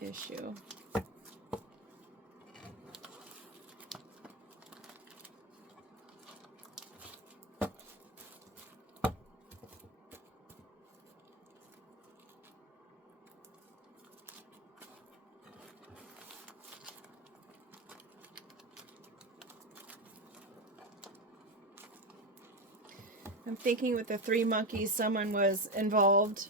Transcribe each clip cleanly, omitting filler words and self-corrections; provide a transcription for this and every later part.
issue. I'm thinking with the 3 monkeys, someone was involved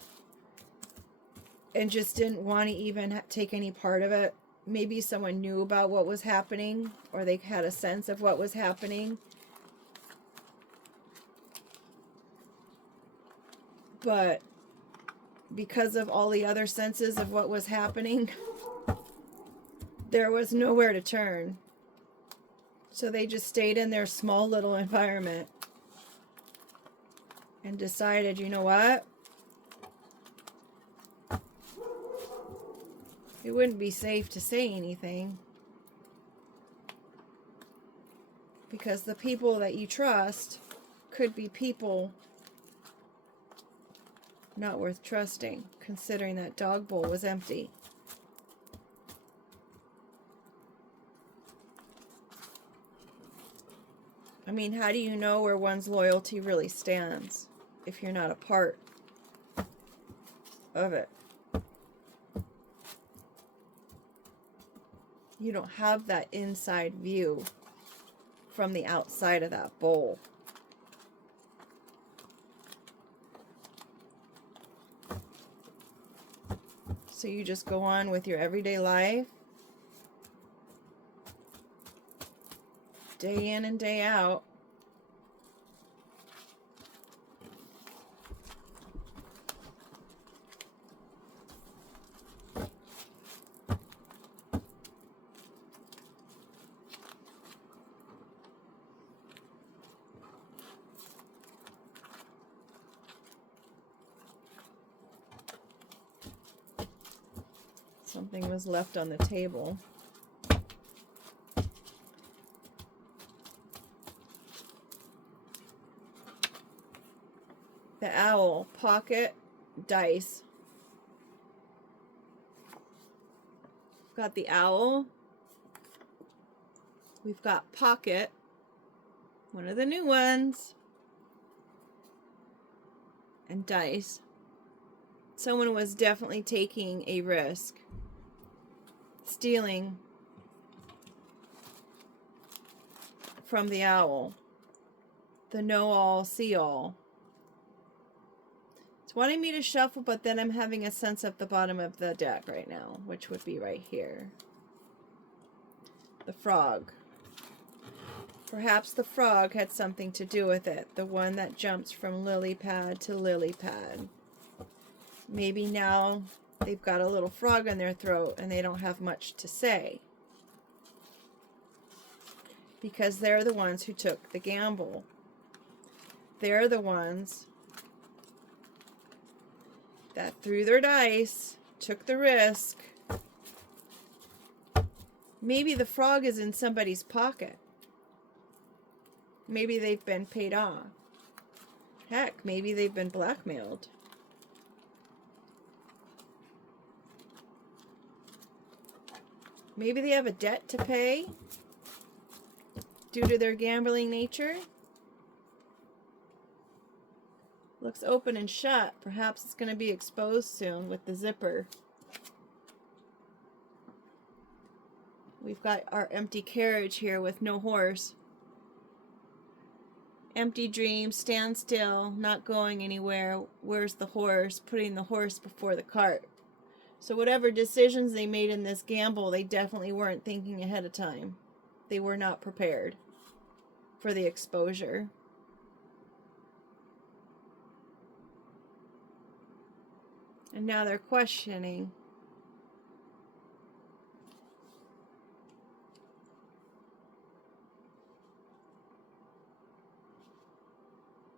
and just didn't want to even take any part of it. Maybe someone knew about what was happening, or they had a sense of what was happening. But because of all the other senses of what was happening, there was nowhere to turn. So they just stayed in their small little environment and decided, you know what? It wouldn't be safe to say anything, because the people that you trust could be people not worth trusting, considering that dog bowl was empty. I mean, how do you know where one's loyalty really stands if you're not a part of it? You don't have that inside view from the outside of that bowl. So you just go on with your everyday life, day in and day out. Something was left on the table. The owl, pocket, dice. We've got the owl. We've got pocket, one of the new ones, and dice. Someone was definitely taking a risk, stealing from the owl, the know-all, see-all. It's wanting me to shuffle, but then I'm having a sense at the bottom of the deck right now, which would be right here. The frog. Perhaps the frog had something to do with it, the one that jumps from lily pad to lily pad. Maybe now they've got a little frog in their throat and they don't have much to say, because they're the ones who took the gamble. They're the ones that threw their dice, took the risk. Maybe the frog is in somebody's pocket. Maybe they've been paid off. Heck, maybe they've been blackmailed. Maybe they have a debt to pay due to their gambling nature. Looks open and shut. Perhaps it's going to be exposed soon with the zipper. We've got our empty carriage here with no horse. Empty dreams, stand still, not going anywhere. Where's the horse? Putting the horse before the cart. So whatever decisions they made in this gamble, they definitely weren't thinking ahead of time. They were not prepared for the exposure. And now they're questioning.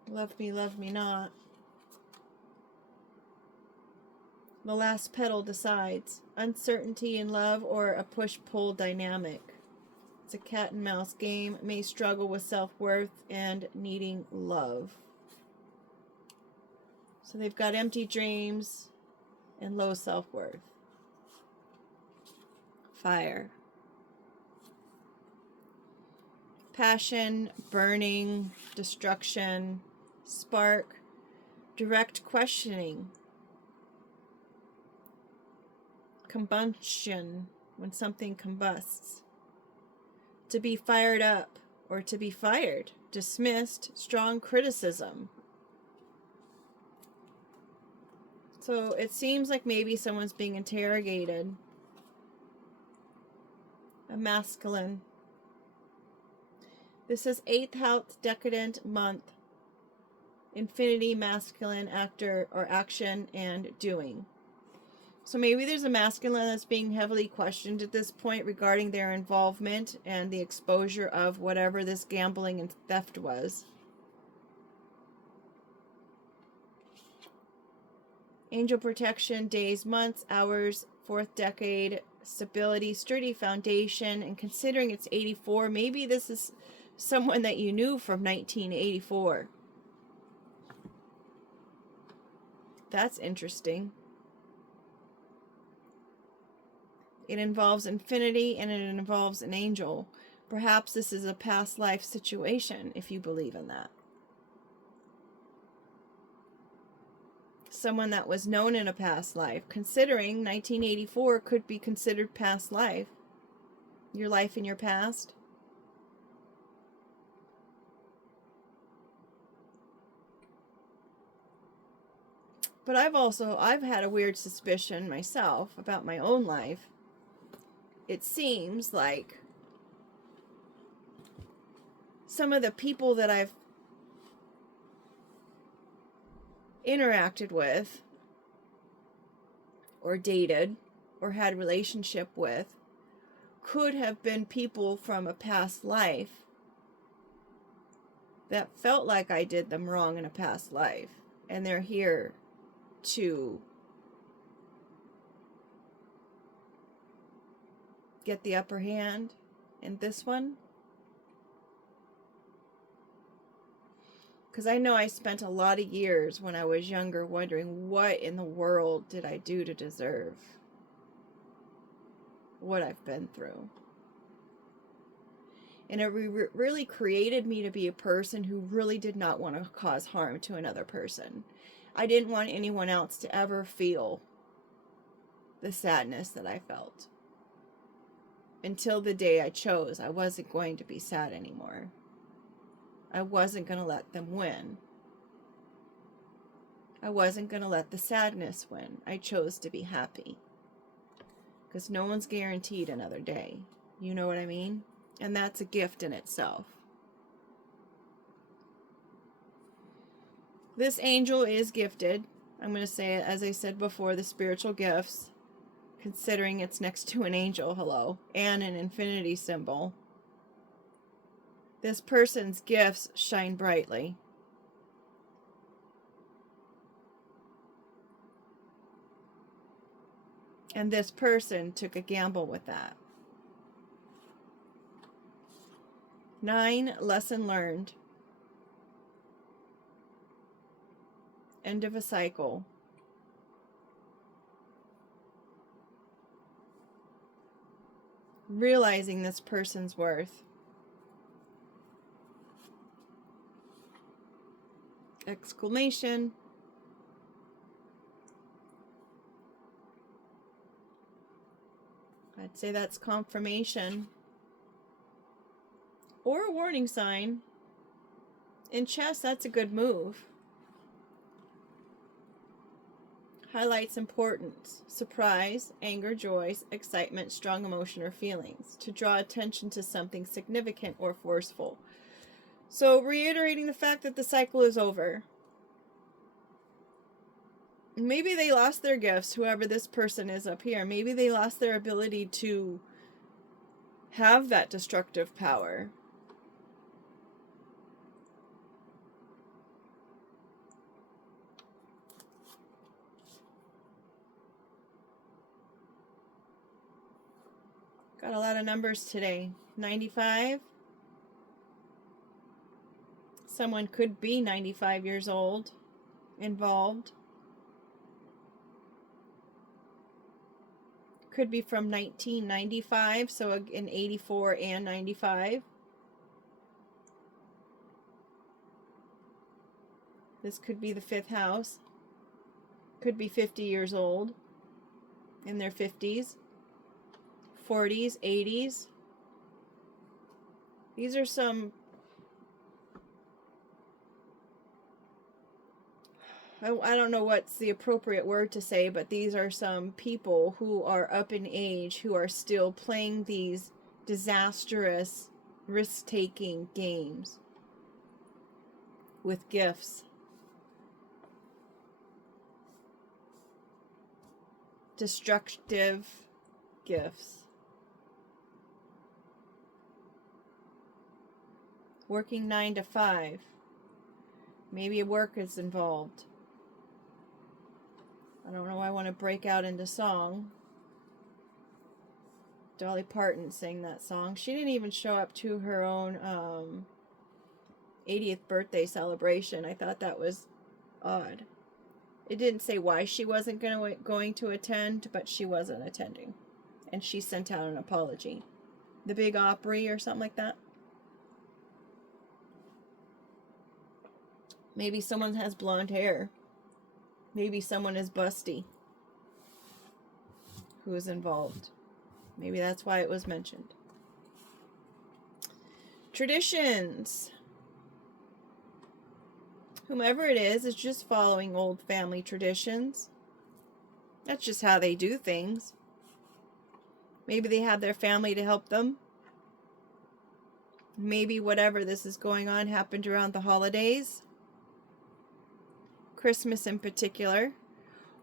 Love me not. The last petal decides. Uncertainty in love or a push-pull dynamic. It's a cat and mouse game. May struggle with self-worth and needing love. So they've got empty dreams and low self-worth. Fire. Passion, burning, destruction, spark, direct questioning, combustion, when something combusts. To be fired up or to be fired, dismissed, strong criticism. So it seems like maybe someone's being interrogated. A masculine. This is 8th house, decadent month. Infinity, masculine, actor or action and doing. So maybe there's a masculine that's being heavily questioned at this point regarding their involvement and the exposure of whatever this gambling and theft was. Angel protection, days, months, hours, 4th decade, stability, sturdy foundation, and considering it's 84, maybe this is someone that you knew from 1984. That's interesting. It involves infinity and it involves an angel. Perhaps this is a past life situation, if you believe in that. Someone that was known in a past life. Considering 1984 could be considered past life. Your life in your past. But I've had a weird suspicion myself about my own life. It seems like some of the people that I've interacted with or dated or had relationship with could have been people from a past life that felt like I did them wrong in a past life, and they're here to get the upper hand in this one. Because I know I spent a lot of years when I was younger wondering, what in the world did I do to deserve what I've been through? And it really created me to be a person who really did not want to cause harm to another person. I didn't want anyone else to ever feel the sadness that I felt. Until the day I chose, I wasn't going to be sad anymore. I wasn't going to let them win. I wasn't going to let the sadness win. I chose to be happy. Because no one's guaranteed another day. You know what I mean? And that's a gift in itself. This angel is gifted. I'm going to say it, as I said before, the spiritual gifts. Considering it's next to an angel, hello, and an infinity symbol. This person's gifts shine brightly. And this person took a gamble with that. 9, lesson learned. End of a cycle. Realizing this person's worth. Exclamation. I'd say that's confirmation. Or a warning sign. In chess, that's a good move. Highlights importance, surprise, anger, joy, excitement, strong emotion or feelings. To draw attention to something significant or forceful. So reiterating the fact that the cycle is over. Maybe they lost their gifts, whoever this person is up here. Maybe they lost their ability to have that destructive power. Got a lot of numbers today. 95. Someone could be 95 years old, involved. Could be from 1995, so in 84 and 95. This could be the 5th house. Could be 50 years old, in their 50s, 40s, 80s. These are some, I don't know what's the appropriate word to say, but these are some people who are up in age who are still playing these disastrous, risk-taking games with gifts. Destructive gifts. Working 9 to 5. Maybe work is involved. I don't know why I want to break out into song. Dolly Parton sang that song. She didn't even show up to her own 80th birthday celebration. I thought that was odd. It didn't say why she wasn't going to attend, but she wasn't attending. And she sent out an apology. The Big Opry or something like that. Maybe someone has blonde hair. Maybe someone is busty who is involved. Maybe that's why it was mentioned. Traditions. Whomever it is just following old family traditions. That's just how they do things. Maybe they have their family to help them. Maybe whatever this is going on happened around the holidays. Christmas in particular.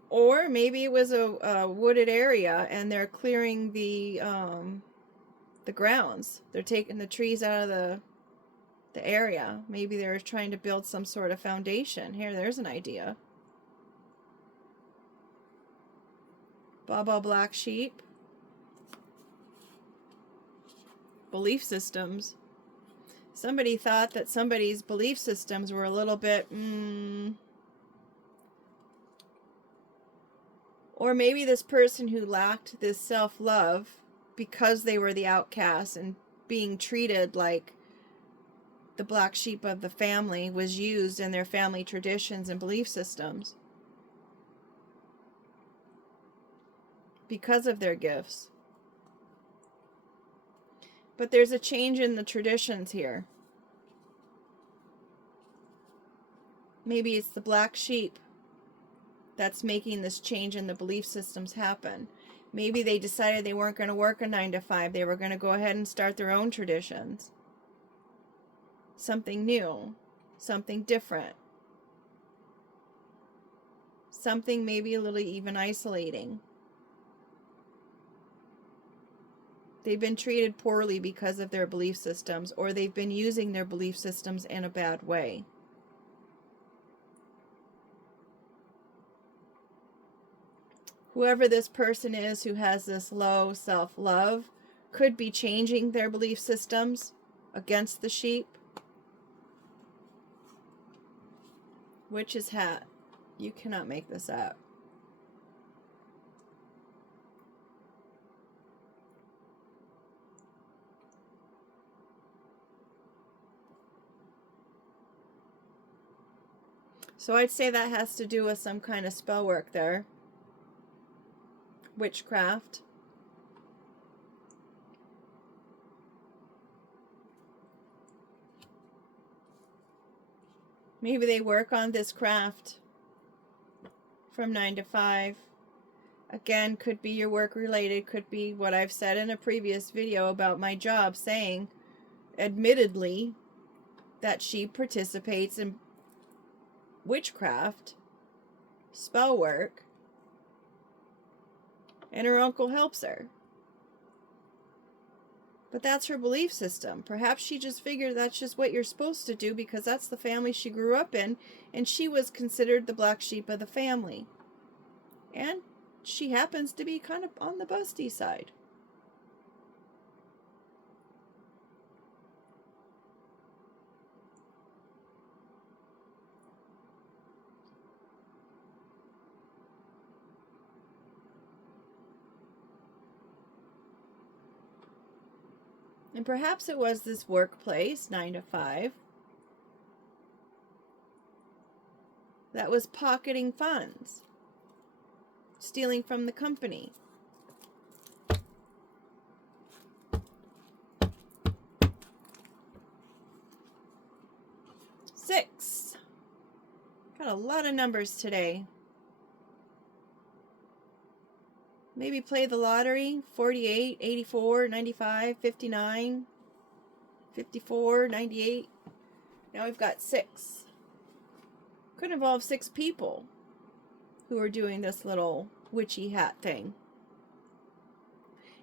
Or maybe it was a wooded area and they're clearing the grounds. They're taking the trees out of the area. Maybe they're trying to build some sort of foundation. Here, there's an idea. Baba Black Sheep. Belief systems. Somebody thought that somebody's belief systems were a little bit, or maybe this person who lacked this self-love because they were the outcasts and being treated like the black sheep of the family was used in their family traditions and belief systems because of their gifts. But there's a change in the traditions here. Maybe it's the black sheep that's making this change in the belief systems happen. Maybe they decided they weren't going to work a 9 to 5. They were going to go ahead and start their own traditions. Something new. Something different. Something maybe a little even isolating. They've been treated poorly because of their belief systems, or they've been using their belief systems in a bad way. Whoever this person is who has this low self-love could be changing their belief systems against the sheep. Witch's hat. You cannot make this up. So I'd say that has to do with some kind of spell work there. Witchcraft. Maybe they work on this craft from 9 to 5. Again, could be your work related, could be what I've said in a previous video about my job, saying, admittedly, that she participates in witchcraft, spell work, and her uncle helps her. But that's her belief system. Perhaps she just figured that's just what you're supposed to do because that's the family she grew up in, and she was considered the black sheep of the family. And she happens to be kind of on the busty side. And perhaps it was this workplace, 9 to 5, that was pocketing funds, stealing from the company. Six. Got a lot of numbers today. Maybe play the lottery. 48, 84, 95, 59, 54, 98. Now we've got 6. Could involve 6 people who are doing this little witchy hat thing.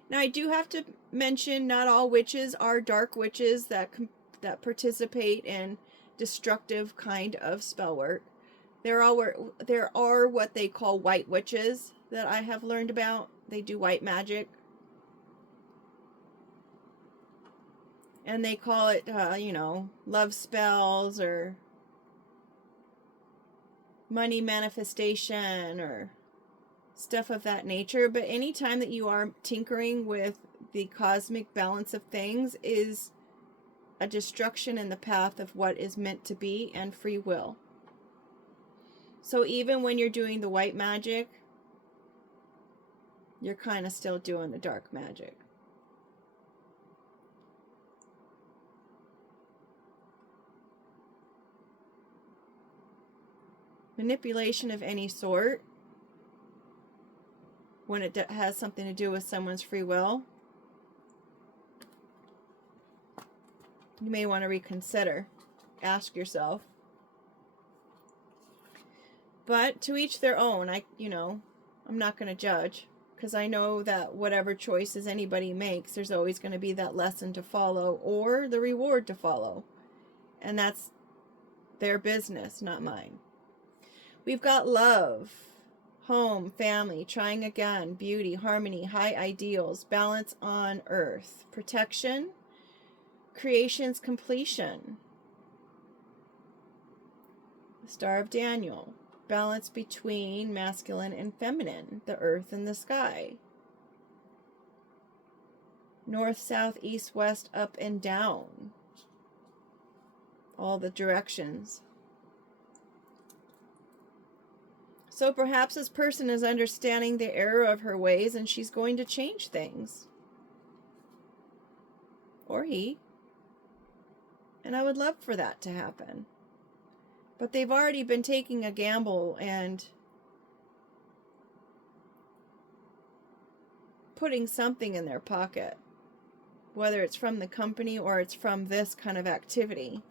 Now I do have to mention not all witches are dark witches that participate in destructive kind of spell work. There are what they call white witches that I have learned about. They do white magic. And they call it, love spells or money manifestation or stuff of that nature. But anytime that you are tinkering with the cosmic balance of things is a destruction in the path of what is meant to be and free will. So even when you're doing the white magic, you're kind of still doing the dark magic. Manipulation of any sort, when it has something to do with someone's free will, you may want to reconsider. Ask yourself. But to each their own. I'm not going to judge, because I know that whatever choices anybody makes, there's always going to be that lesson to follow or the reward to follow. And that's their business, not mine. We've got love, home, family, trying again, beauty, harmony, high ideals, balance on earth, protection, creation's completion, the Star of Daniel, balance between masculine and feminine, the earth and the sky, north, south, east, west, up and down, all the directions. So perhaps this person is understanding the error of her ways and she's going to change things. Or he. And I would love for that to happen. But they've already been taking a gamble and putting something in their pocket. Whether it's from the company or it's from this kind of activity.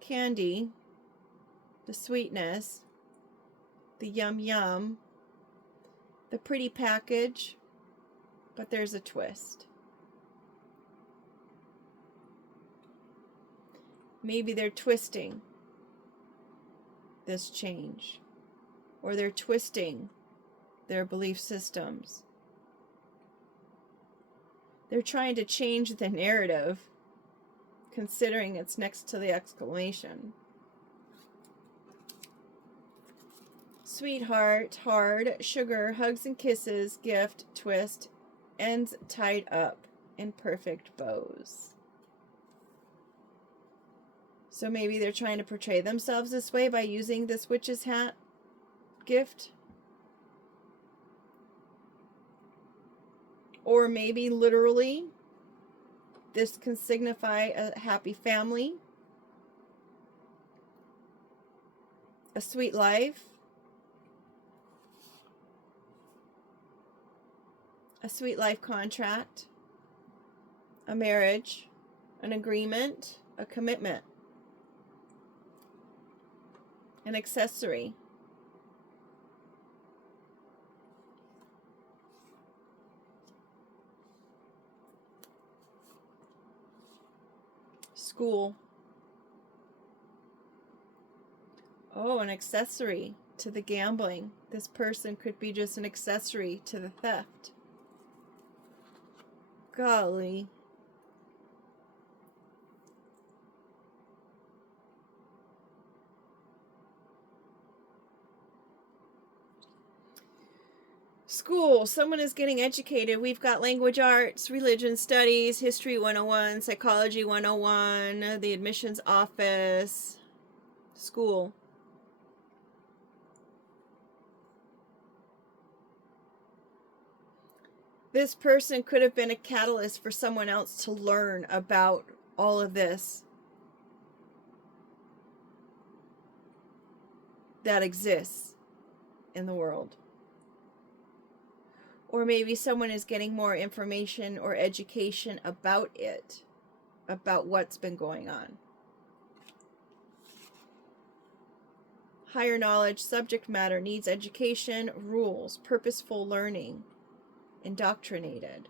Candy, the sweetness, the yum yum, the pretty package, but there's a twist. Maybe they're twisting this change, or they're twisting their belief systems. They're trying to change the narrative, considering it's next to the exclamation. Sweetheart, hard, sugar, hugs and kisses, gift, twist, ends tied up in perfect bows. So maybe they're trying to portray themselves this way by using this witch's hat gift. Or maybe literally this can signify a happy family, a sweet life, a sweet life contract, a marriage, an agreement, a commitment, an accessory. School. Oh, an accessory to the gambling. This person could be just an accessory to the theft. Golly. School. Someone is getting educated. We've got language arts, religion studies, history 101, psychology 101, the admissions office. School. This person could have been a catalyst for someone else to learn about all of this that exists in the world. Or maybe someone is getting more information or education about it, about what's been going on. Higher knowledge, subject matter, needs education, rules, purposeful learning, indoctrinated.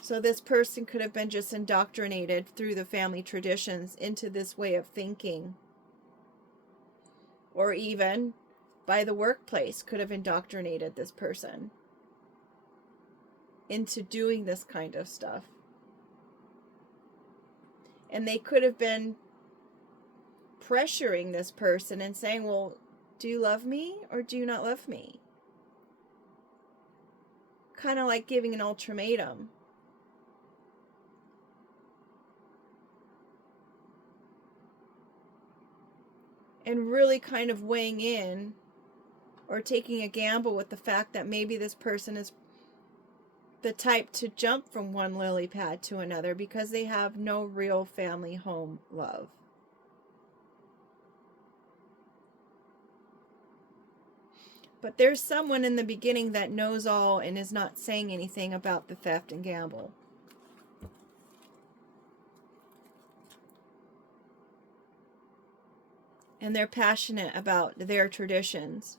So this person could have been just indoctrinated through the family traditions into this way of thinking. Or even by the workplace could have indoctrinated this person into doing this kind of stuff. And they could have been pressuring this person and saying, well, do you love me or do you not love me? Kind of like giving an ultimatum. And really kind of weighing in or taking a gamble with the fact that maybe this person is the type to jump from one lily pad to another because they have no real family home love. But there's someone in the beginning that knows all and is not saying anything about the theft and gamble. And they're passionate about their traditions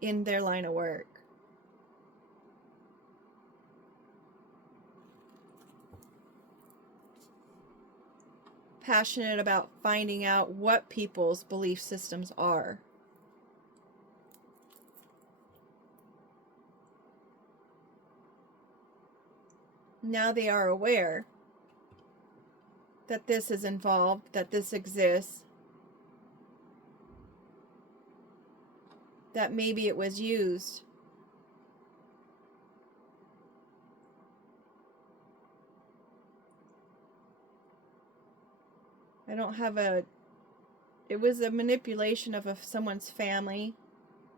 in their line of work. Passionate about finding out what people's belief systems are. Now they are aware that this is involved, that this exists, that maybe it was used. I don't have it was a manipulation of someone's family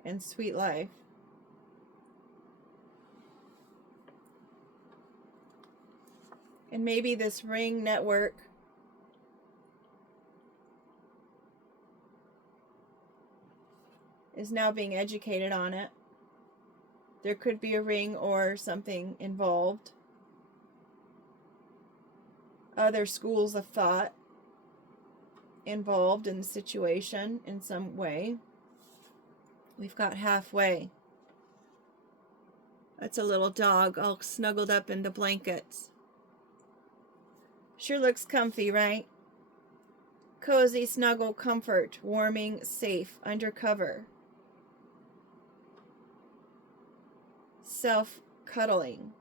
and sweet life. And maybe this ring network is now being educated on it. There could be a ring or something involved. Other schools of thought involved in the situation in some way. We've got halfway. That's a little dog all snuggled up in the blankets. Sure looks comfy, right? Cozy, snuggle, comfort, warming, safe, under cover. Self-cuddling.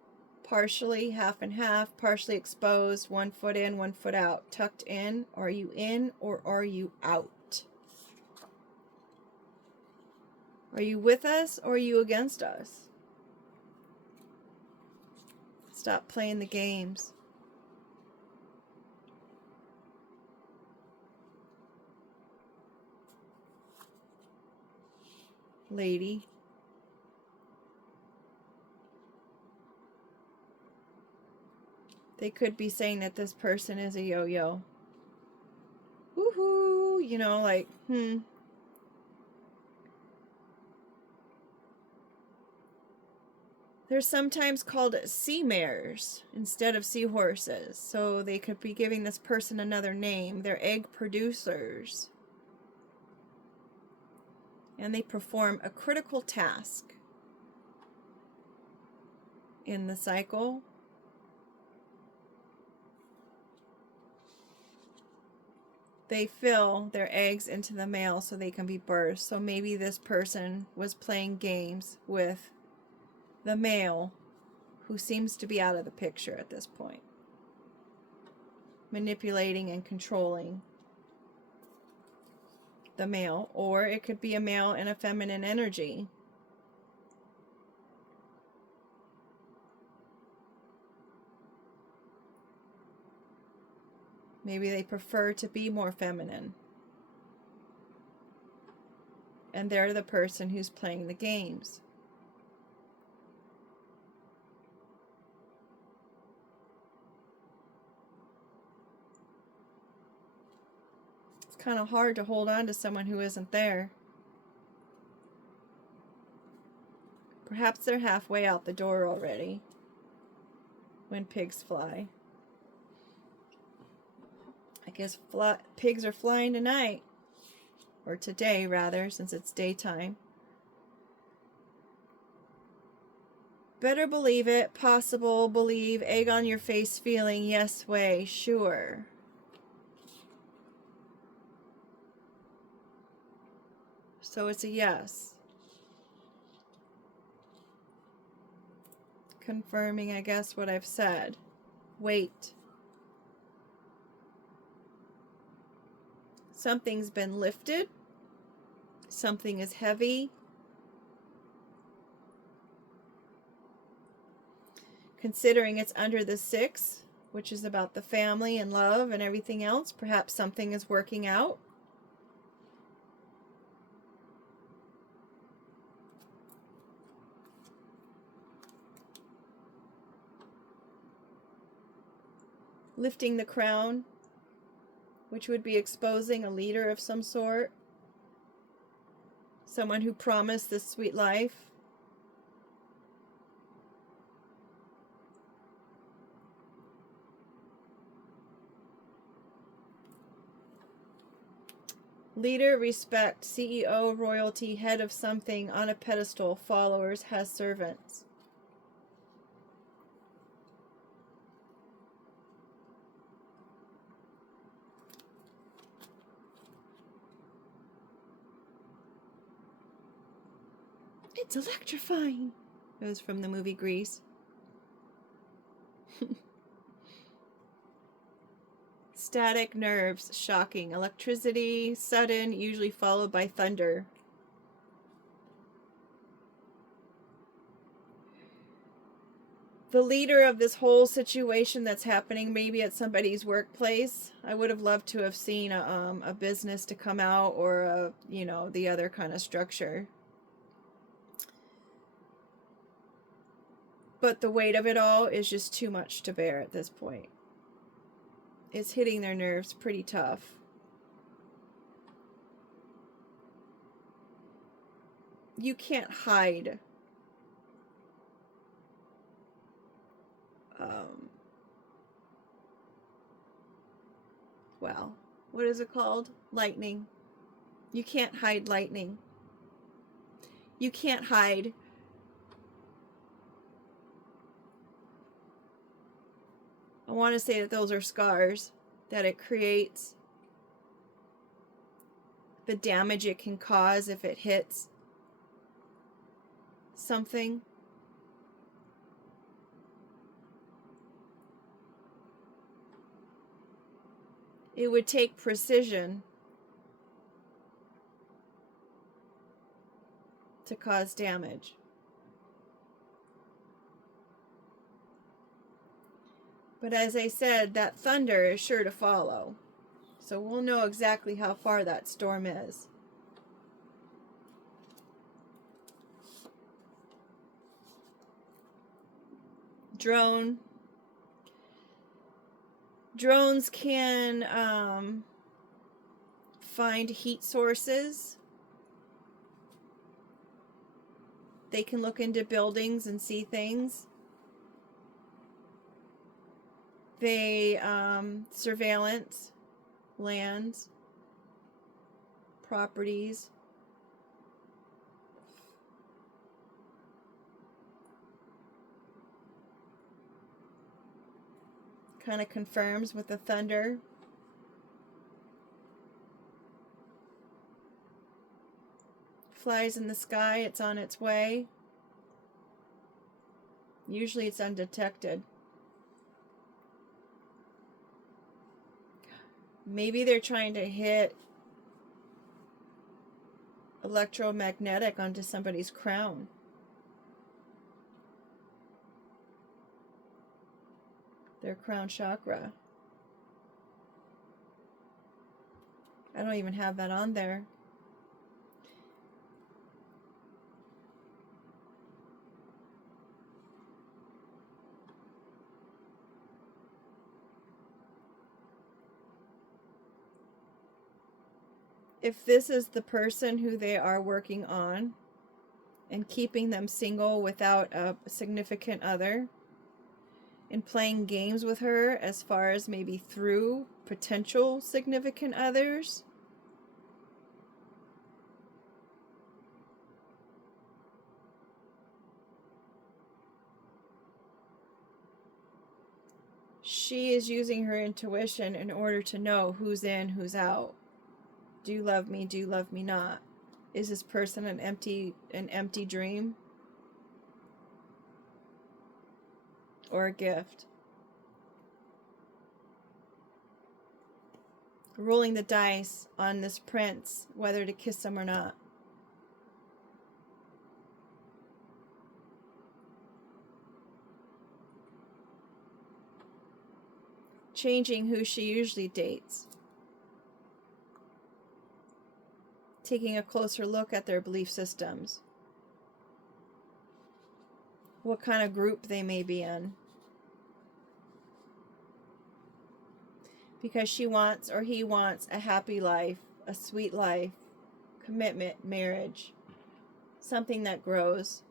Partially, half and half, partially exposed, 1 foot in, 1 foot out. Tucked in. Are you in or are you out? Are you with us or are you against us? Stop playing the games. Lady. They could be saying that this person is a yo-yo. Woohoo! You know, like, They're sometimes called sea mares instead of seahorses. So they could be giving this person another name. They're egg producers. And they perform a critical task in the cycle. They fill their eggs into the male so they can be birthed. So maybe this person was playing games with the male who seems to be out of the picture at this point. Manipulating and controlling the male. Or it could be a male and a feminine energy Maybe they prefer to be more feminine. And they're the person who's playing the games. It's kind of hard to hold on to someone who isn't there. Perhaps they're halfway out the door already when pigs fly. I guess pigs are flying tonight. Or today, rather, since it's daytime. Better believe it, possible, believe, egg on your face feeling, yes way, sure. So it's a yes. Confirming, I guess, what I've said. Wait. Something's been lifted. Something is heavy. Considering it's under the 6, which is about the family and love and everything else, perhaps something is working out. Lifting the crown, which would be exposing a leader of some sort. Someone who promised this sweet life. Leader, respect, CEO, royalty, head of something, on a pedestal, followers, has servants. It's electrifying. It was from the movie Grease. Static nerves, shocking. Electricity, sudden, usually followed by thunder. The leader of this whole situation that's happening, maybe at somebody's workplace. I would have loved to have seen a business to come out, or the other kind of structure. But the weight of it all is just too much to bear at this point. It's hitting their nerves pretty tough. You can't hide what is it called? Lightning. You can't hide lightning. You can't hide I want to say that those are scars that it creates, the damage it can cause if it hits something. It would take precision to cause damage. But as I said, that thunder is sure to follow. So we'll know exactly how far that storm is. Drone. Drones can find heat sources. They can look into buildings and see things. They surveillance lands, properties. Kind of confirms with the thunder. Flies in the sky, it's on its way. Usually it's undetected. Maybe they're trying to hit electromagnetic onto somebody's crown. Their crown chakra. I don't even have that on there. If this is the person who they are working on and keeping them single without a significant other and playing games with her as far as maybe through potential significant others, she is using her intuition in order to know who's in, who's out. Do you love me? Do you love me not? Is this person an empty dream? Or a gift? Rolling the dice on this prince, whether to kiss him or not. Changing who she usually dates. Taking a closer look at their belief systems. What kind of group they may be in. Because she wants or he wants a happy life, a sweet life, commitment, marriage, something that grows.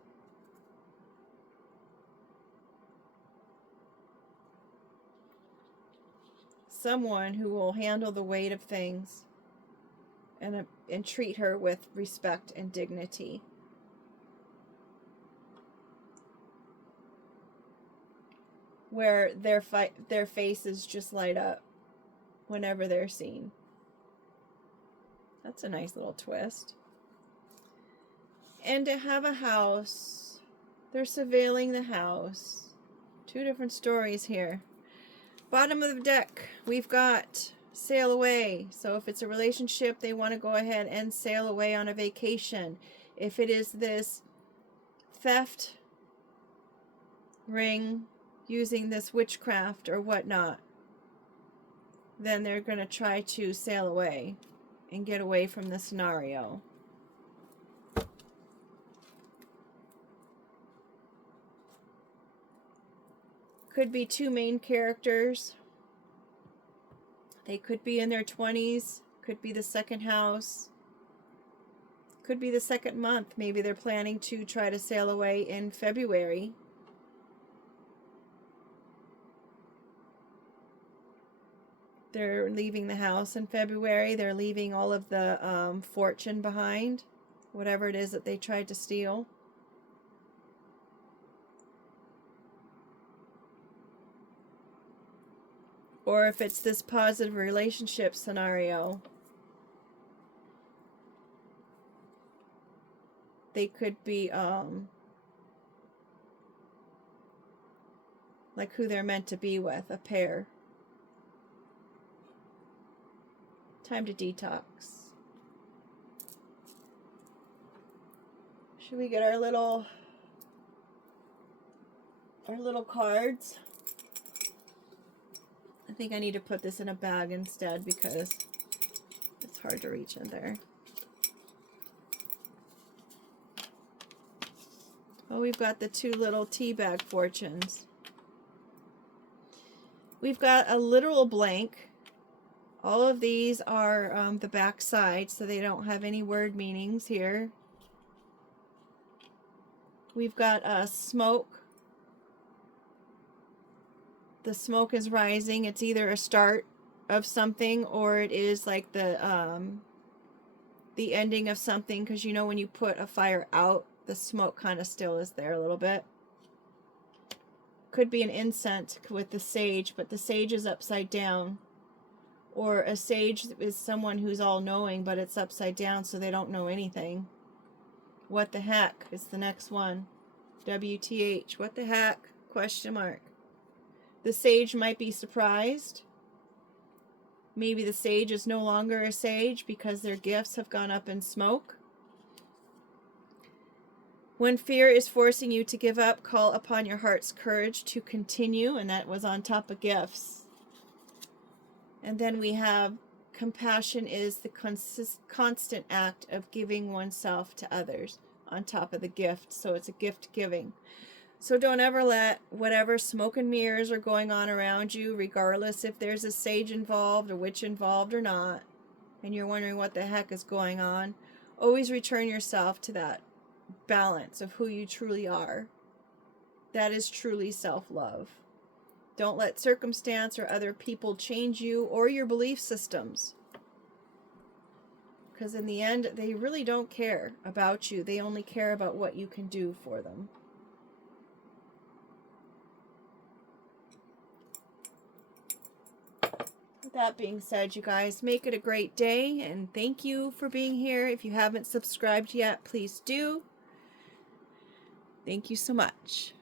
Someone who will handle the weight of things and treat her with respect and dignity. Where their faces just light up whenever they're seen. That's a nice little twist. And to have a house, they're surveilling the house. Two different stories here. Bottom of the deck, we've got sail away. So if it's a relationship, they want to go ahead and sail away on a vacation. If it is this theft ring using this witchcraft or whatnot, then they're going to try to sail away and get away from the scenario. Could be two main characters. They could be in their 20s. Could be the second house. Could be the second month. Maybe they're planning to try to sail away in February. They're leaving the house in February. They're leaving all of the fortune behind. Whatever it is that they tried to steal. Or if it's this positive relationship scenario, they could be like who they're meant to be with, a pair. Time to detox. Should we get our little cards? I think I need to put this in a bag instead because it's hard to reach in there. Oh, we've got the two little tea bag fortunes. We've got a literal blank. All of these are the back side, so they don't have any word meanings here. We've got a smoke. The smoke is rising. It's either a start of something or it is like the ending of something, because you know when you put a fire out, the smoke kind of still is there a little bit. Could be an incense with the sage, but the sage is upside down. Or a sage is someone who's all-knowing, but it's upside down, so they don't know anything. What the heck is the next one? WTH. What the heck? Question mark. The sage might be surprised. Maybe the sage is no longer a sage because their gifts have gone up in smoke. When fear is forcing you to give up, call upon your heart's courage to continue. And that was on top of gifts. And then we have compassion is the constant act of giving oneself to others on top of the gift. So it's a gift giving. So don't ever let whatever smoke and mirrors are going on around you, regardless if there's a sage involved, a witch involved or not, and you're wondering what the heck is going on, always return yourself to that balance of who you truly are. That is truly self-love. Don't let circumstance or other people change you or your belief systems. Because in the end, they really don't care about you. They only care about what you can do for them. With that being said, you guys, make it a great day. And thank you for being here. If you haven't subscribed yet, please do. Thank you so much.